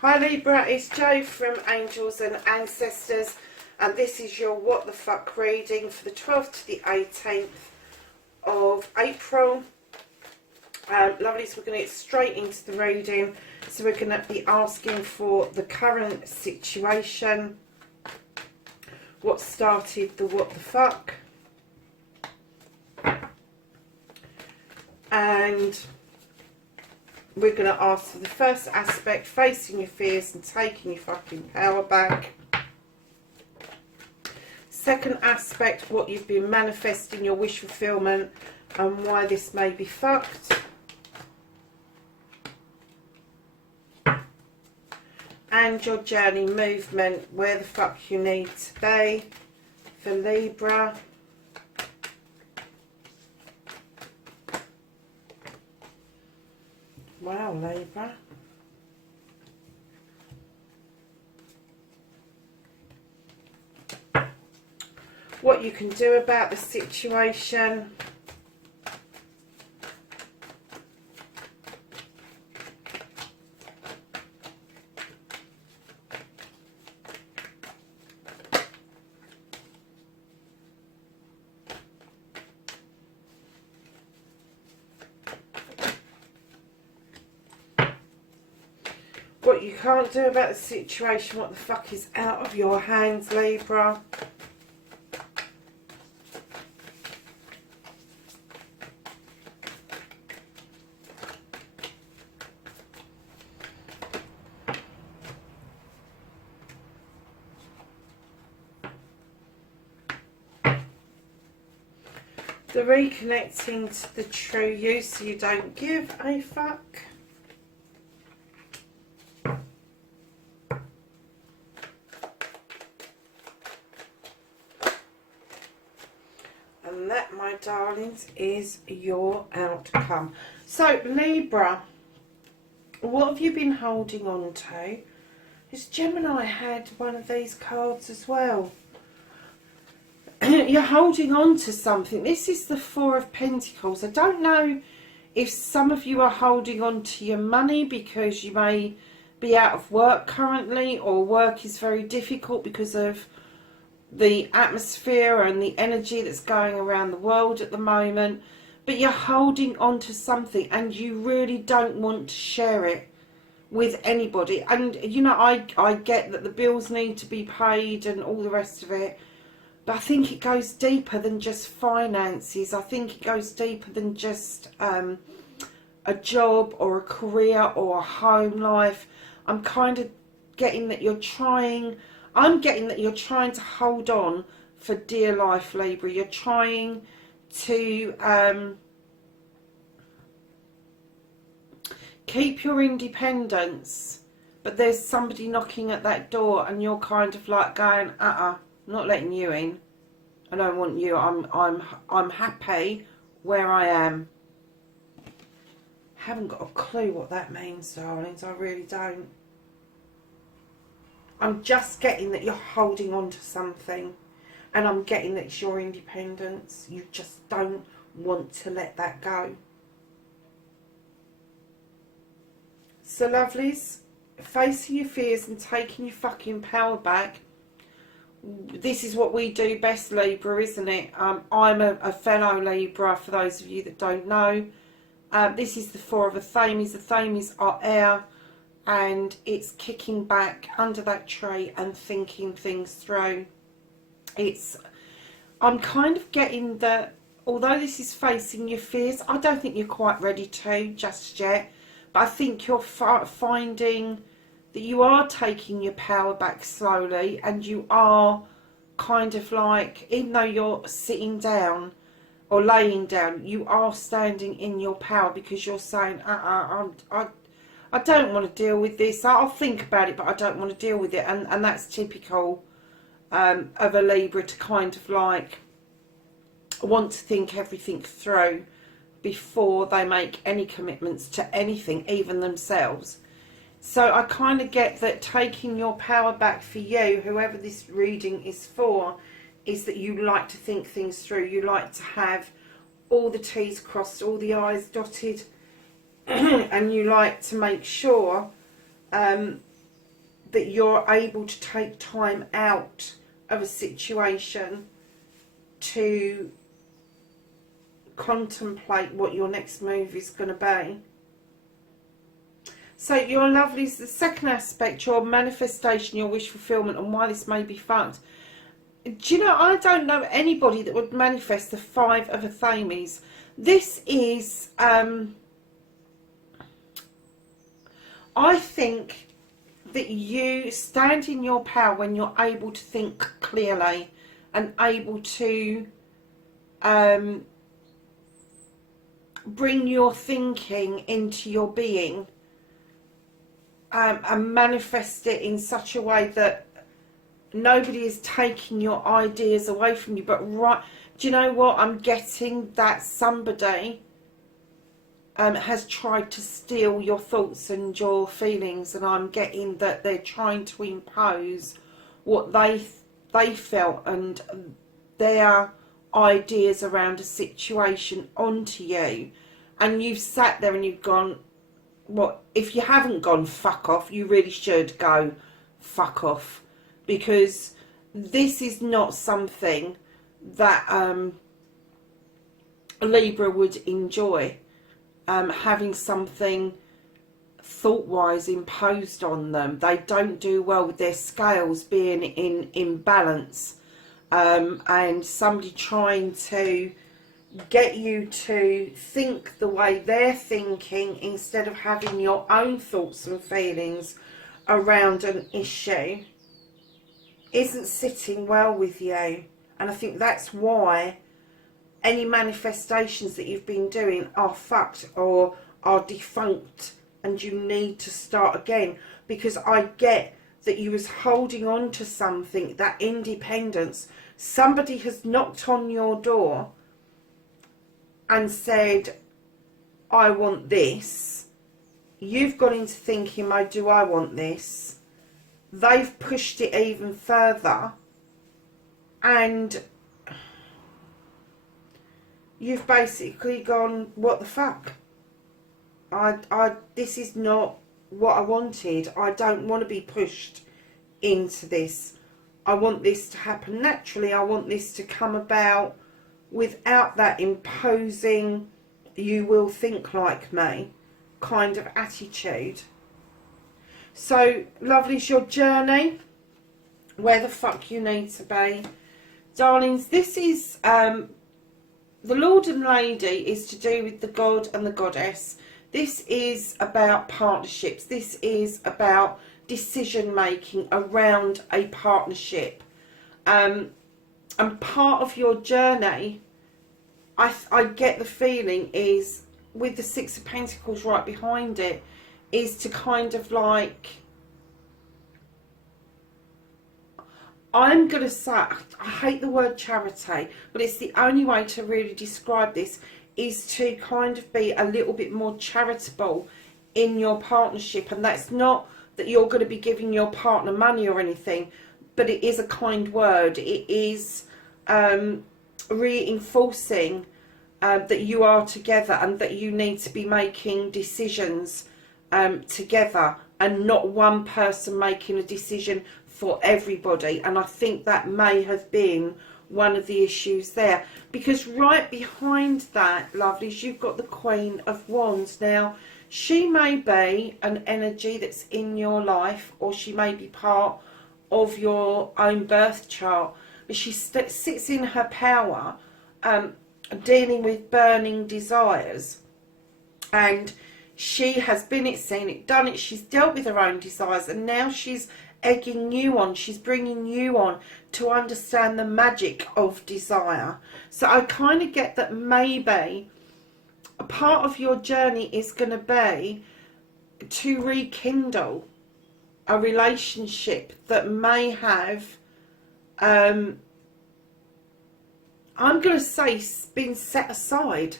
Hi Libra, it's Jo from Angels and Ancestors, and this is your What the Fuck reading for the 12th to the 18th of April. Lovely, so we're going to get straight into the reading. So we're going to be asking for the current situation, what started the what the fuck, and we're going to ask for the first aspect, facing your fears and taking your fucking power back. Second aspect, what you've been manifesting, your wish fulfillment, and why this may be fucked. And your journey movement, where the fuck you need to be for Libra. Wow, Libra. What you can do about the situation. What you can't do about the situation, what the fuck is out of your hands, Libra. The reconnecting to the true you so you don't give a fuck. And that, my darlings, is your outcome. So, Libra, what have you been holding on to? Has Gemini had one of these cards as well? You're holding on to something. This is the Four of Pentacles. I don't know if some of you are holding on to your money because you may be out of work currently, or work is very difficult because of the atmosphere and the energy that's going around the world at the moment. But you're holding on to something and you really don't want to share it with anybody. And you know, I get that the bills need to be paid and all the rest of it, but I think it goes deeper than just finances. I think it goes deeper than just a job or a career or a home life. I'm kind of getting that you're trying, I'm getting that you're trying to hold on for dear life, Libra. You're trying to keep your independence, but there's somebody knocking at that door and you're kind of like going, I'm not letting you in. I don't want you. I'm happy where I am. Haven't got a clue what that means, darlings. I really don't. I'm just getting that you're holding on to something, and I'm getting that it's your independence. You just don't want to let that go. So, lovelies, facing your fears and taking your fucking power back. This is what we do best, Libra, isn't it? I'm a fellow Libra, for those of you that don't know. This is the Four of a Thames. The Thames are air, and it's kicking back under that tree and thinking things through. I'm kind of getting that, although this is facing your fears, I don't think you're quite ready to just yet. But I think you're finding that you are taking your power back slowly, and you are kind of like, even though you're sitting down or laying down, you are standing in your power, because you're saying, I don't want to deal with this. I'll think about it, but I don't want to deal with it. And that's typical of a Libra, to kind of like want to think everything through before they make any commitments to anything, even themselves. So I kind of get that taking your power back for you, whoever this reading is for, is that you like to think things through. You like to have all the T's crossed, all the I's dotted, and you like to make sure that you're able to take time out of a situation to contemplate what your next move is going to be. So your lovelies, the second aspect, your manifestation, your wish fulfillment, and why this may be fucked. Do you know, I don't know anybody that would manifest the Five of Athames. This is, I think that you stand in your power when you're able to think clearly and able to bring your thinking into your being. And manifest it in such a way that nobody is taking your ideas away from you. But right, do you know what? I'm getting that somebody has tried to steal your thoughts and your feelings, and I'm getting that they're trying to impose what they felt and their ideas around a situation onto you, and you've sat there and you've gone, what, if you haven't gone fuck off, you really should go fuck off, because this is not something that Libra would enjoy, having something thought-wise imposed on them. They don't do well with their scales being in imbalance, and somebody trying to get you to think the way they're thinking instead of having your own thoughts and feelings around an issue isn't sitting well with you. And I think that's why any manifestations that you've been doing are fucked or are defunct, and you need to start again, because I get that you was holding on to something, that independence. Somebody has knocked on your door and said, I want this. You've gone into thinking, oh, do I want this? They've pushed it even further, and you've basically gone, what the fuck? This is not what I wanted. I don't want to be pushed into this. I want this to happen naturally. I want this to come about without that imposing, you will think like me kind of attitude. So, lovely's your journey, where the fuck you need to be. Darlings, this is, the Lord and Lady is to do with the God and the Goddess. This is about partnerships. This is about decision making around a partnership. And part of your journey, I get the feeling, is with the Six of Pentacles right behind it, is to kind of like, I'm going to say, I hate the word charity, but it's the only way to really describe this, is to kind of be a little bit more charitable in your partnership. And that's not that you're going to be giving your partner money or anything, but it is a kind word. It is reinforcing that you are together and that you need to be making decisions together, and not one person making a decision for everybody. And I think that may have been one of the issues there, because right behind that, lovelies, you've got the Queen of Wands. Now, she may be an energy that's in your life, or she may be part of your own birth chart, but she sits in her power, dealing with burning desires, and she has been it, seen it, done it. She's dealt with her own desires, and now she's egging you on, she's bringing you on to understand the magic of desire. So I kind of get that maybe a part of your journey is going to be to rekindle a relationship that may have, I'm going to say, been set aside.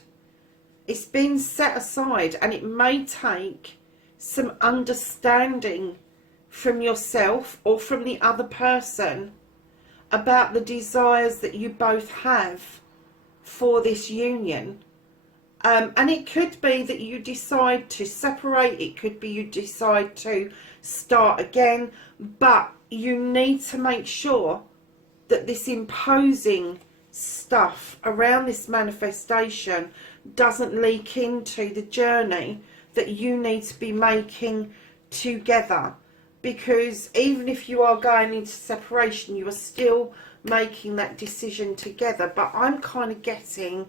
It's been set aside, and it may take some understanding from yourself or from the other person about the desires that you both have for this union, And it could be that you decide to separate, it could be you decide to start again, but you need to make sure that this imposing stuff around this manifestation doesn't leak into the journey that you need to be making together. Because even if you are going into separation, you are still making that decision together. But I'm kind of getting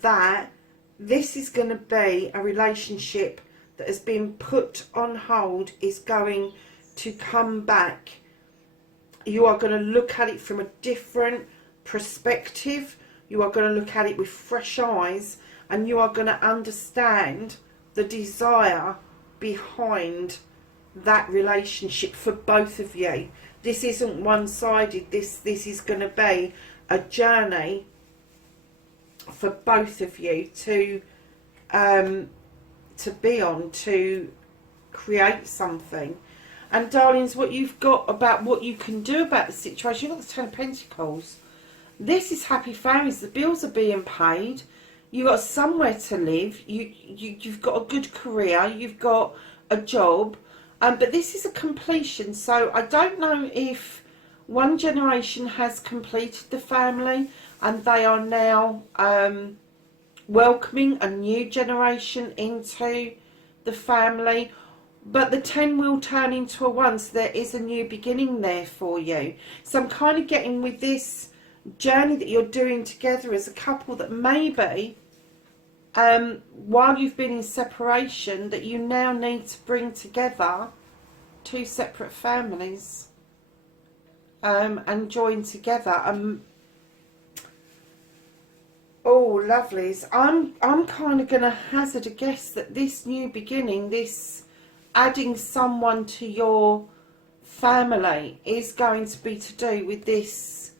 that this is going to be a relationship that has been put on hold, is going to come back. You are going to look at it from a different perspective. You are going to look at it with fresh eyes, and you are going to understand the desire behind that relationship for both of you. This isn't one-sided. This is going to be a journey for both of you to be on, to create something. And darlings, what you've got about what you can do about the situation, you've got the Ten of Pentacles. This is happy families. The bills are being paid. You've got somewhere to live. You've got a good career. You've got a job. But this is a completion. So I don't know if one generation has completed the family and they are now welcoming a new generation into the family. But the 10 will turn into a 1, so there is a new beginning there for you. So I'm kind of getting with this journey that you're doing together as a couple, that maybe while you've been in separation, that you now need to bring together two separate families and join together. Oh, lovelies. I'm kind of going to hazard a guess that this new beginning, this adding someone to your family, is going to be to do with this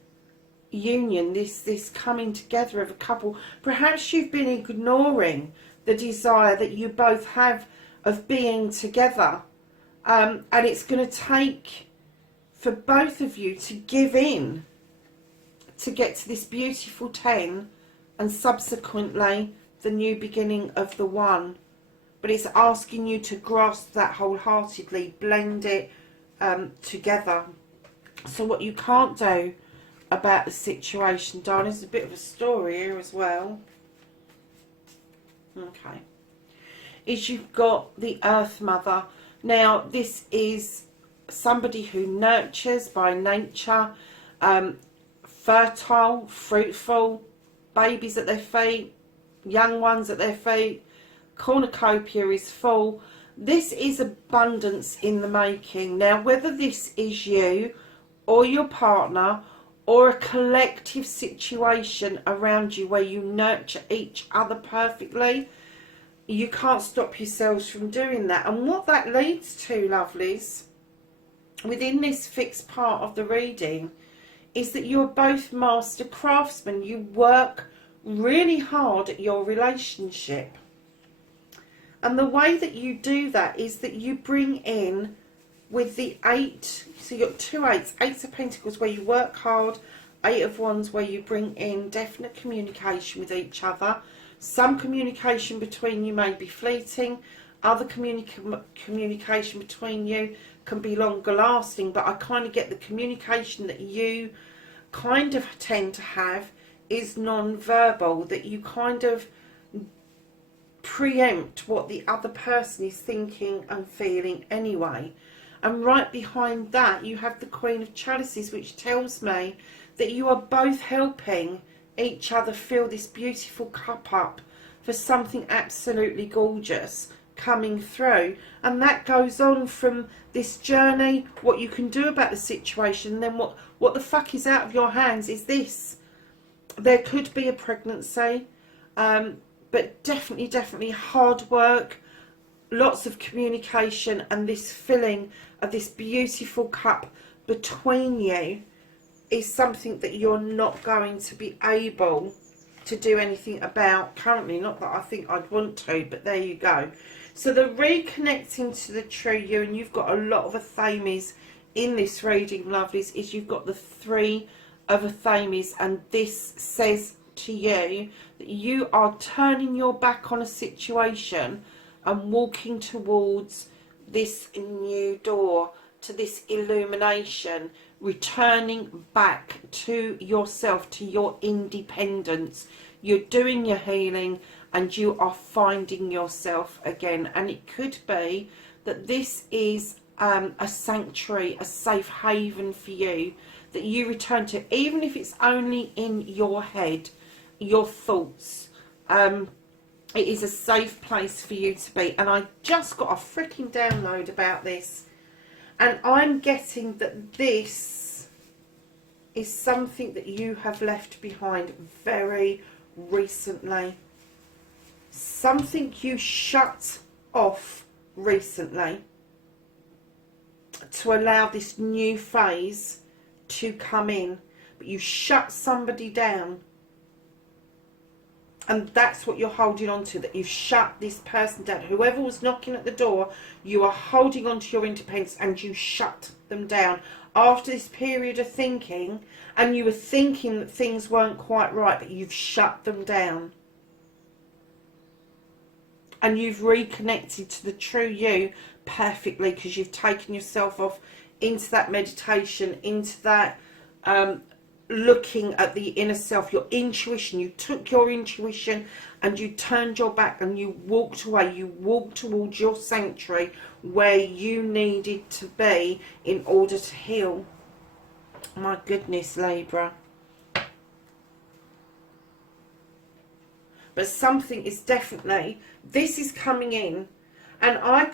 union, this coming together of a couple. Perhaps you've been ignoring the desire that you both have of being together, and it's going to take for both of you to give in to get to this beautiful 10 and subsequently the new beginning of the 1. But it's asking you to grasp that wholeheartedly, blend it together. So what you can't do about the situation, darling, is a bit of a story here as well. Okay. Is you've got the Earth Mother. Now, this is somebody who nurtures by nature, fertile, fruitful, babies at their feet, young ones at their feet. Cornucopia is full. This is abundance in the making. Now, whether this is you or your partner or a collective situation around you where you nurture each other perfectly, you can't stop yourselves from doing that. And what that leads to, lovelies, within this fixed part of the reading, is that you're both master craftsmen. You work really hard at your relationship. And the way that you do that is that you bring in with the 8, so you've got 2 8s, 8 of Pentacles where you work hard, 8 of Wands where you bring in definite communication with each other. Some communication between you may be fleeting, other communication between you can be longer lasting, but I kind of get the communication that you kind of tend to have is non-verbal, that you kind of preempt what the other person is thinking and feeling anyway. And right behind that you have the Queen of Chalices, which tells me that you are both helping each other fill this beautiful cup up for something absolutely gorgeous coming through. And that goes on from this journey, what you can do about the situation, and then what the fuck is out of your hands is this. There could be a pregnancy, but definitely hard work, lots of communication, and this filling of this beautiful cup between you is something that you're not going to be able to do anything about currently. Not that I think I'd want to, but there you go. So the reconnecting to the true you, and you've got a lot of Athames in this reading, lovelies, is you've got the 3 of Athames, and this says to you that you are turning your back on a situation and walking towards this new door, to this illumination, returning back to yourself, to your independence. You're doing your healing and you are finding yourself again. And it could be that this is a sanctuary, a safe haven for you that you return to, even if it's only in your head, your thoughts. It is a safe place for you to be. And I just got a freaking download about this. And I'm getting that this is something that you have left behind very recently. Something you shut off recently to allow this new phase to come in. But you shut somebody down. And that's what you're holding on to, that you've shut this person down. Whoever was knocking at the door, you are holding on to your independence and you shut them down. After this period of thinking, and you were thinking that things weren't quite right, but you've shut them down. And you've reconnected to the true you perfectly, because you've taken yourself off into that meditation, into that looking at the inner self, your intuition. You took your intuition and you turned your back and you walked away. You walked towards your sanctuary where you needed to be in order to heal. My goodness, Libra. But something is definitely, this is coming in, and I'm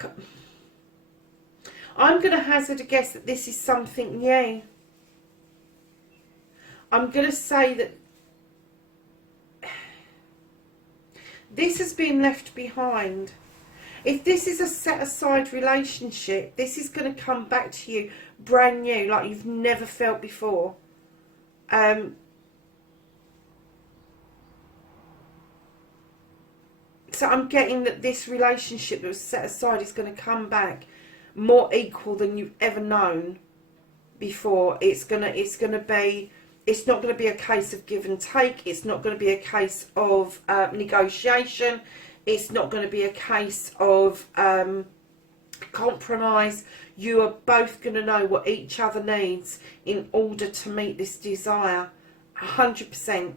going to hazard a guess that this is something new. I'm going to say that this has been left behind. If this is a set-aside relationship, this is going to come back to you brand new, like you've never felt before. So I'm getting that this relationship that was set aside is going to come back more equal than you've ever known before. It's not going to be a case of give and take. It's not going to be a case of negotiation. It's not going to be a case of compromise. You are both going to know what each other needs in order to meet this desire 100%.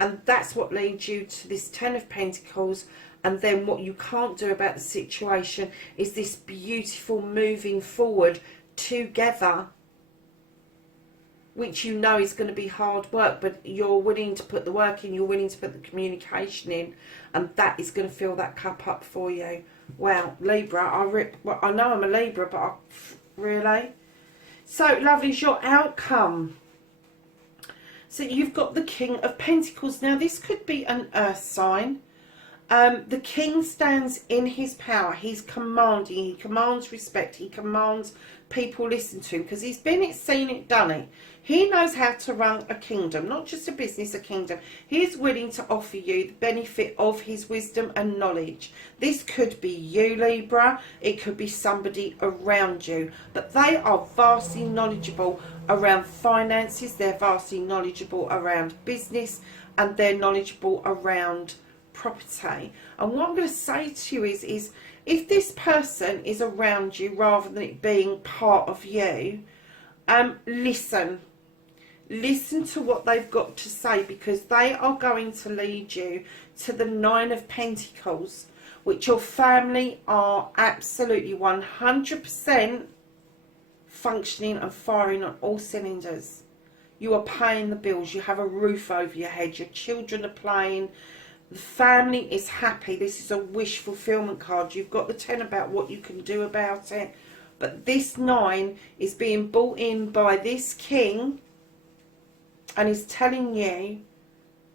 And that's what leads you to this Ten of Pentacles. And then what you can't do about the situation is this beautiful moving forward together, which you know is going to be hard work, but you're willing to put the work in, you're willing to put the communication in, and that is going to fill that cup up for you. Wow, Libra, I know I'm a Libra, but really? So, lovely, is your outcome. So you've got the King of Pentacles. Now, this could be an earth sign. The king stands in his power. He's commanding. He commands respect. He commands people listen to him because he's been it, seen it, done it. He knows how to run a kingdom, not just a business, a kingdom. He's willing to offer you the benefit of his wisdom and knowledge. This could be you, Libra. It could be somebody around you. But they are vastly knowledgeable around finances. They're vastly knowledgeable around business. And they're knowledgeable around property. And what I'm going to say to you is if this person is around you rather than it being part of you, listen to what they've got to say, because they are going to lead you to the Nine of Pentacles, which your family are absolutely 100% functioning and firing on all cylinders. You are paying the bills, you have a roof over your head, your children are playing, the family is happy. This is a wish fulfillment card. You've got the 10 about what you can do about it. But this 9 is being brought in by this king and is telling you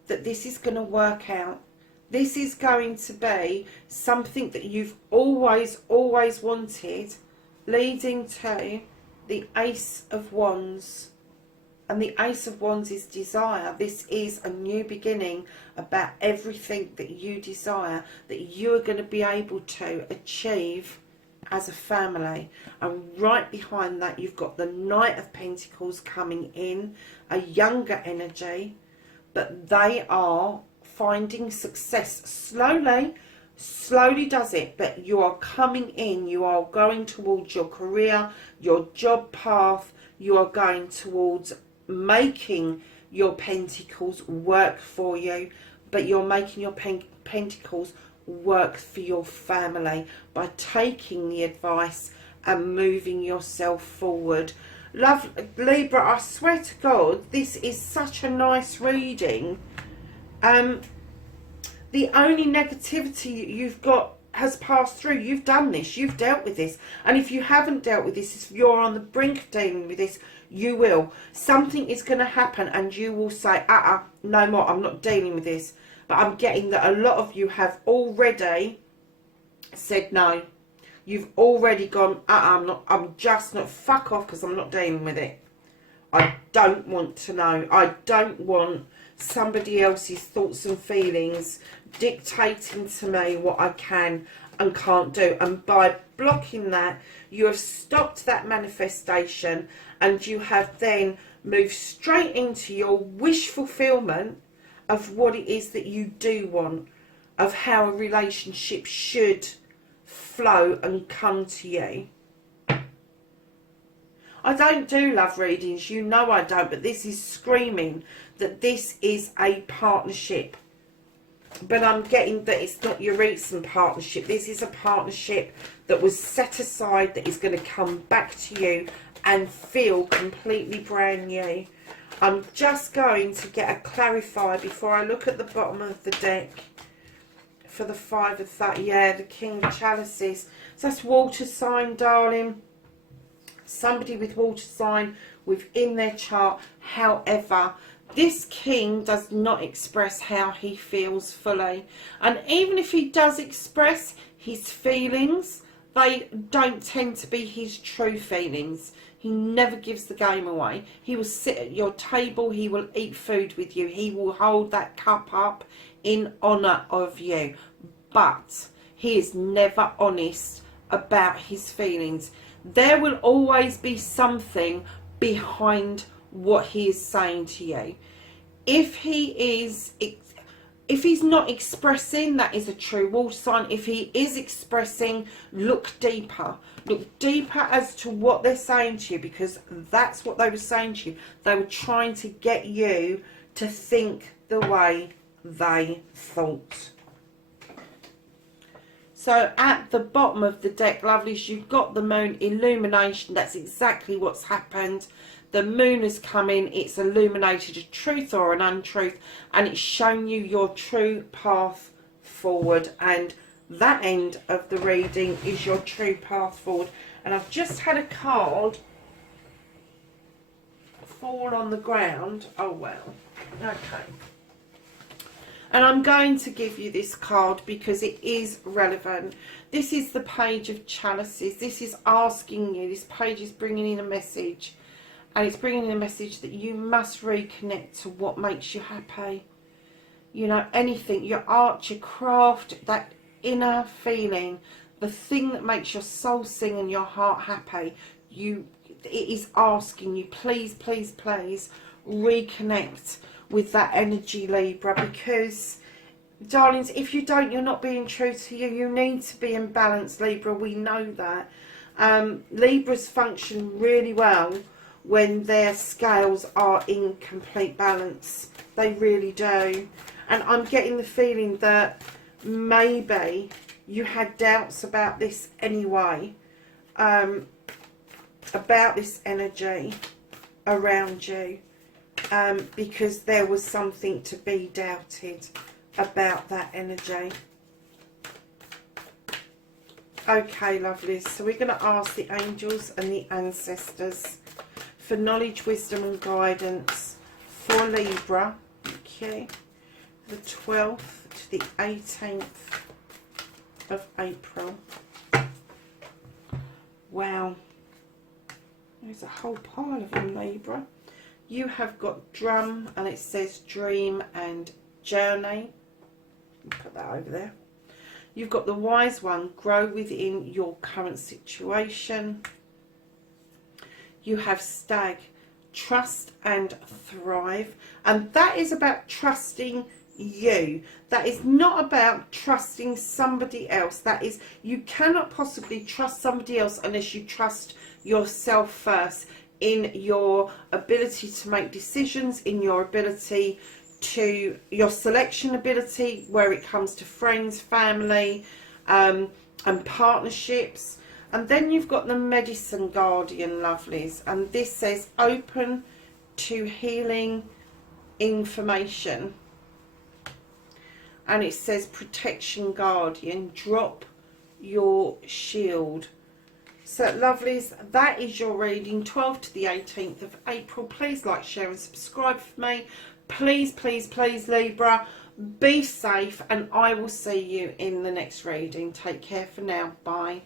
that this is going to work out. This is going to be something that you've always wanted, leading to the Ace of Wands. And the Ace of Wands is desire. This is a new beginning about everything that you desire, that you are going to be able to achieve as a family. And right behind that, you've got the Knight of Pentacles coming in, a younger energy, but they are finding success slowly. Slowly does it, but you are coming in, you are going towards your career, your job path, you are going towards making your pentacles work for you, but you're making your pentacles work for your family by taking the advice and moving yourself forward. Love, Libra, I swear to God, this is such a nice reading. The only negativity you've got has passed through. You've done this. You've dealt with this. And if you haven't dealt with this, if you're on the brink of dealing with this, you will. Something is going to happen and you will say, no more. I'm not dealing with this. But I'm getting that a lot of you have already said no. You've already gone, I'm just not, fuck off, because I'm not dealing with it. I don't want to know. I don't want somebody else's thoughts and feelings dictating to me what I can and can't do. And by blocking that, you have stopped that manifestation, and you have then moved straight into your wish fulfillment of what it is that you do want, of how a relationship should flow and come to you. I don't do love readings, you know I don't, but this is screaming that this is a partnership. But I'm getting that it's not your recent partnership. This is a partnership that was set aside, that is going to come back to you and feel completely brand new. I'm just going to get a clarifier before I look at the bottom of the deck for the 5 of that. Yeah, the King of Chalices. So that's water sign, darling. Somebody with water sign within their chart. However, this king does not express how he feels fully. And even if he does express his feelings, they don't tend to be his true feelings. He never gives the game away. He will sit at your table. He will eat food with you. He will hold that cup up in honour of you. But he is never honest about his feelings. There will always be something behind what he is saying to you. If he's not expressing, that is a true water sign. If he is expressing, look deeper. Look deeper as to what they're saying to you, because that's what they were saying to you. They were trying to get you to think the way they thought. So at the bottom of the deck, lovelies, you've got the moon illumination. That's exactly what's happened. The moon has come in, it's illuminated a truth or an untruth, and it's shown you your true path forward. And that end of the reading is your true path forward. And I've just had a card fall on the ground. Oh well, okay. And I'm going to give you this card because it is relevant. This is the Page of Chalices. This is asking you, this page is bringing in a message. And it's bringing in a message that you must reconnect to what makes you happy. You know, anything, your art, your craft, that inner feeling, the thing that makes your soul sing and your heart happy. It is asking you, please, please, please, reconnect with that energy, Libra, because darlings, if you don't, you're not being true to you. You need to be in balance, Libra. We know that. Libras function really well when their scales are in complete balance. They really do. And I'm getting the feeling that maybe you had doubts about this anyway, about this energy around you. Because there was something to be doubted about that energy. Okay, lovelies, so we're going to ask the angels and the ancestors for knowledge, wisdom and guidance for Libra. Okay, the 12th to the 18th of April. Wow, there's a whole pile of them, Libra. You have got drum, and it says dream and journey. Put that over there. You've got the wise one, grow within your current situation. You have stag, trust and thrive. And that is about trusting you. That is not about trusting somebody else. That is, you cannot possibly trust somebody else unless you trust yourself first, in your ability to make decisions, in your ability to, your selection ability where it comes to friends, family, and partnerships. And then you've got the Medicine Guardian, lovelies, and this says open to healing information. And it says Protection Guardian, drop your shield. So lovelies, that is your reading, 12th to the 18th of April. Please like, share and subscribe for me. Please, please, please, Libra, be safe, and I will see you in the next reading. Take care for now. Bye.